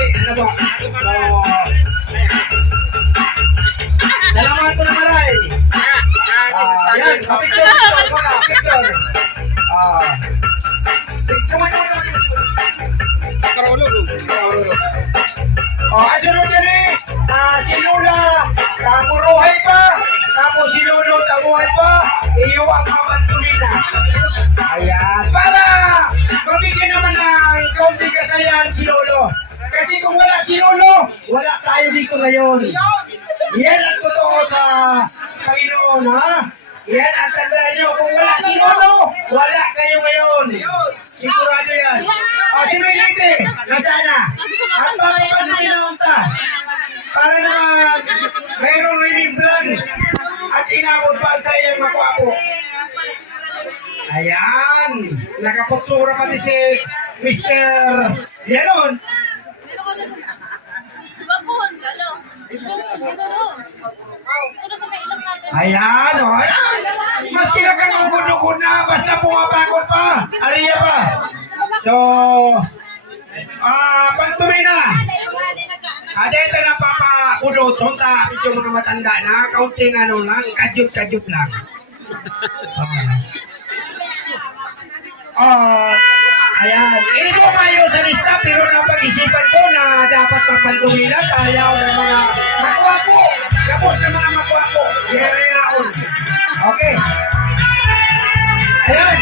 Ano ba? Nalaman ko na maray. Yan, picture. Asunod yan si Lula, tamuruhay pa, tapos si Lolo, tamuhay pa, iyo ang mamantunin na. Ayan, para mabigyan naman ng kaunti kasayahan si Lolo. Kasi kung wala si Lolo, wala tayo dito ngayon. Yan ang totoo sa Panginoon, ha? Yan ang tandaan nyo. Kung wala si Lolo, wala kayo ngayon. Sigurado yan. Si Melite, nasaan na? At papapanutin na unta. Para naman, mayroong riniblan at inabot pa sa iyang makwapo. Ayan. Nakaputsura pa si Mr. Yanon. Ayan, o. Mas kinakangugod-ugod na, basta pumapakot pa. Ariya pa. So, pagtuloy na. Dito na papaudot. Honta, medyo mga matanda na. Kaunting ano lang, kadyot-kadyot lang. Ayan. Hindi po kayo sa lista, pero napag-isipan ko na dapat magpantumilan. Ayaw ng mga makwapo. Kapos ng mga makwapo. Hiraon. Okay. Ayan.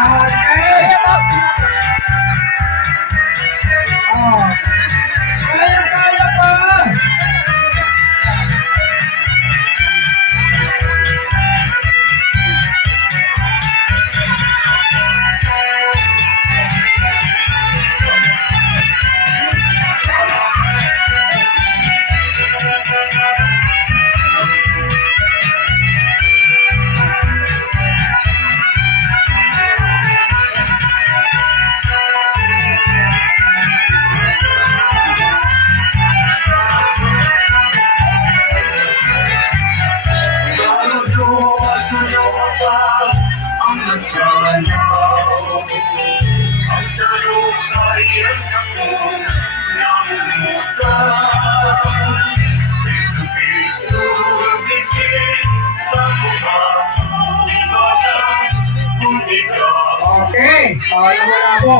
Kaya pa. Okay, wala po.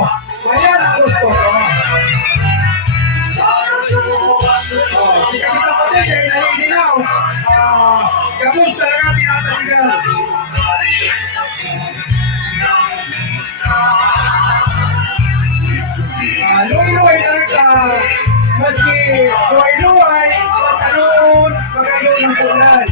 Ngayon ang gusto ko. Si Kapitan Patel, kaya nalilinaw. Gabos talaga tinataligan. Luway-luway lang maski luway-luway, basta noon, magayon ng bulan.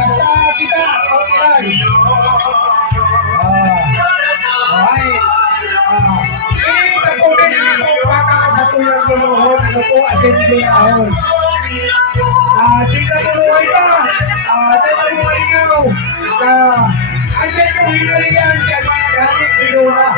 Basta kita, okay. Ini katuloy na ako baka sa tuyang luluhon, ano po, assembly ahon. Sika mabuhay ka, tayo mabuhay ikaw. Ang siya itong hinalihan, kaya mga galit, binula.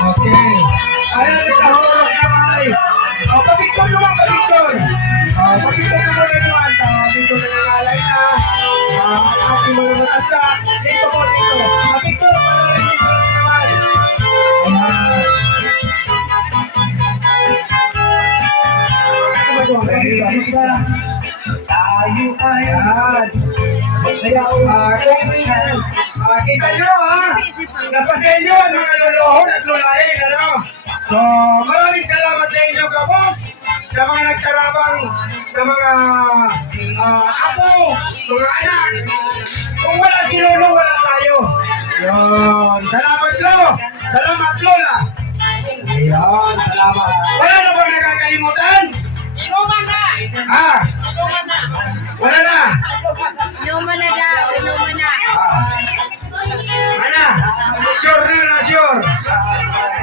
Okay. Ayan, nagkahulog kamay. Patikson naman, patikson. Patikson naman na naman. Dito na nangalay na. Ating mga matanda. Dito po dito. Patikson para rin naman. Tayo ayan. Magsayaw. Kita nyo napasenyo ang mga luluhon at lulahin, ano? So, maraming salamat sa inyo, kapos, sa mga nagtarabang, sa mga apo, mga anak. Kung wala si Lolo, wala tayo. Yun, salamat Lo. Salamat Lola. Ayun, salamat. Wala na ba nakakalimutan? Inuman na! Inuman na! Wala na? Inuman na daw, inuman na. Ana, sure na, sure.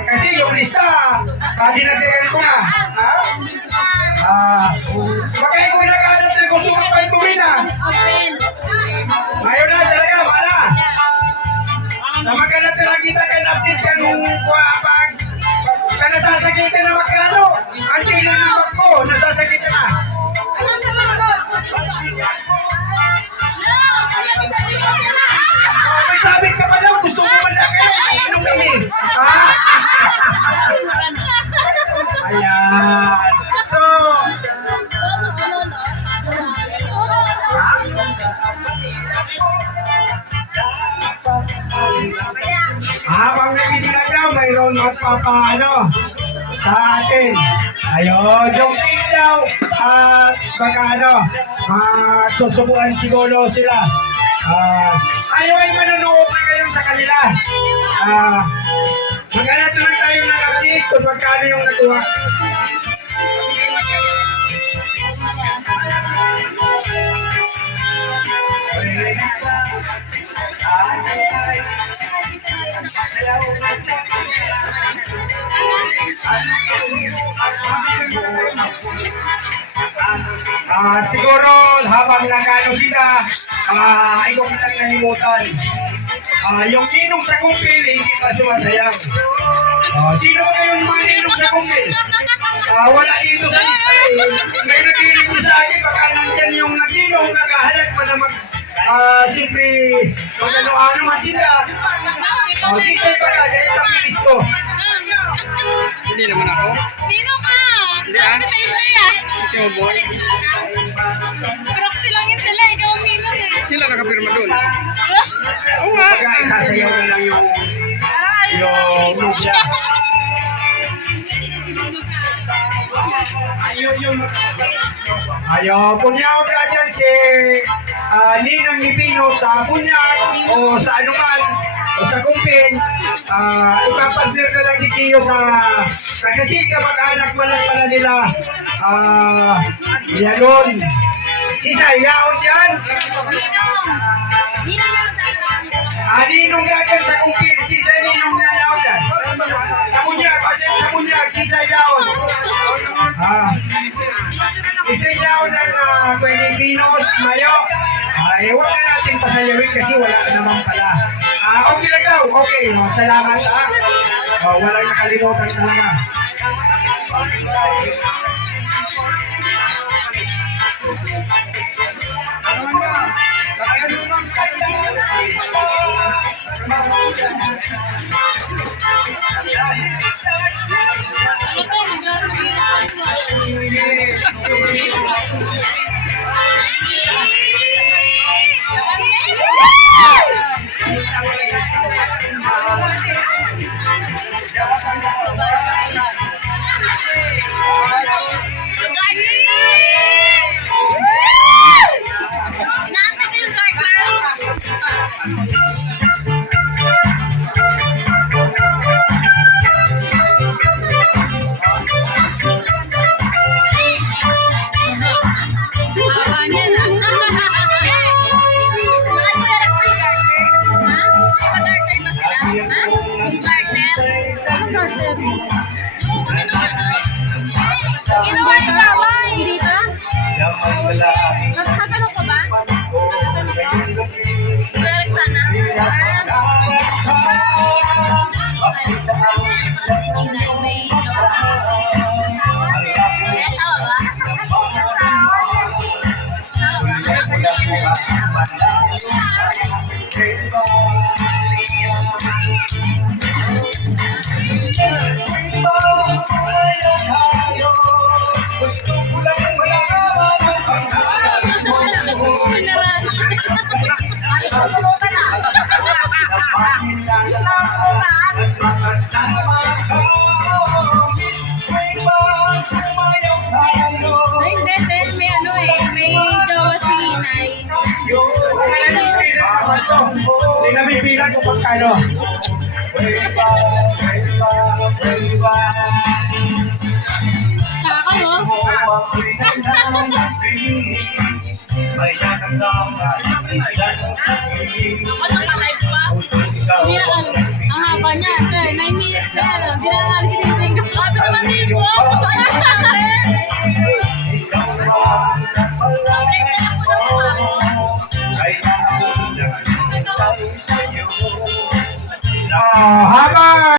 Kasi yung lista, dinagdagan ko na. Baka ikaw nakahanap ng gusto mo magpapaano sa atin. Ayun, yung team daw at magano, susubuan siguro sila. Ayaw ay manonood na ngayon sa kanila. Magkano tuloy tayo ng update kung magkano yung nakuha. Siguro habang nagano sila, ikaw kitang nalimutan. Yung ninong sa kumpil, hindi pa sumasayaw. Sino ba yung mga ninong sa kumpil? Wala dito sa lista eh. May nagiling ko sa akin, baka nandyan yung naginong, nakahalag pa na simple magano-ano man sila. Sisay pa ka, dahil kami listo. Hindi naman ako. Nino ka! Hindi ah. Proxy tayo yan. Ikaw mo boy. Proxy lang yun sila. Ikaw ang Nino eh. Sila nakapirma doon. Oo nga. Pagka isasayaw na lang yung lupa. Ayaw, punyaw ka dyan si Ninang Nipino sa punyak o sa anuman o sa kumpin. Ipapansin ka lang dito sa kasi kamag-anak man lang pala nila Yalon. Si Sayaw dyan. Ninong nga dyan sa kumpin. Si Ninong nga dyan. Sa punyak, kasi sa punyak, si Sayaw. Isa yaw ng Pilipinos, Mayo. Huwag na natin pasayawin kasi wala naman pala. Okay lang daw. Okay. Salamat. Walang nakalimutan talaga. Ginawa ni Mama, hindi ka? Magtatanong ko ba? Kuya sana. Ay, hindi, may ano eh, may jowa si Inay. Hindi na may bilang kung pagkano. Saka mo? Hindi na, ang haba niya, 9 minutes na yan, hindi na nalis si Tingting. Grabe naman din po, paano sa akin? Apply na lang po na po ako. Habang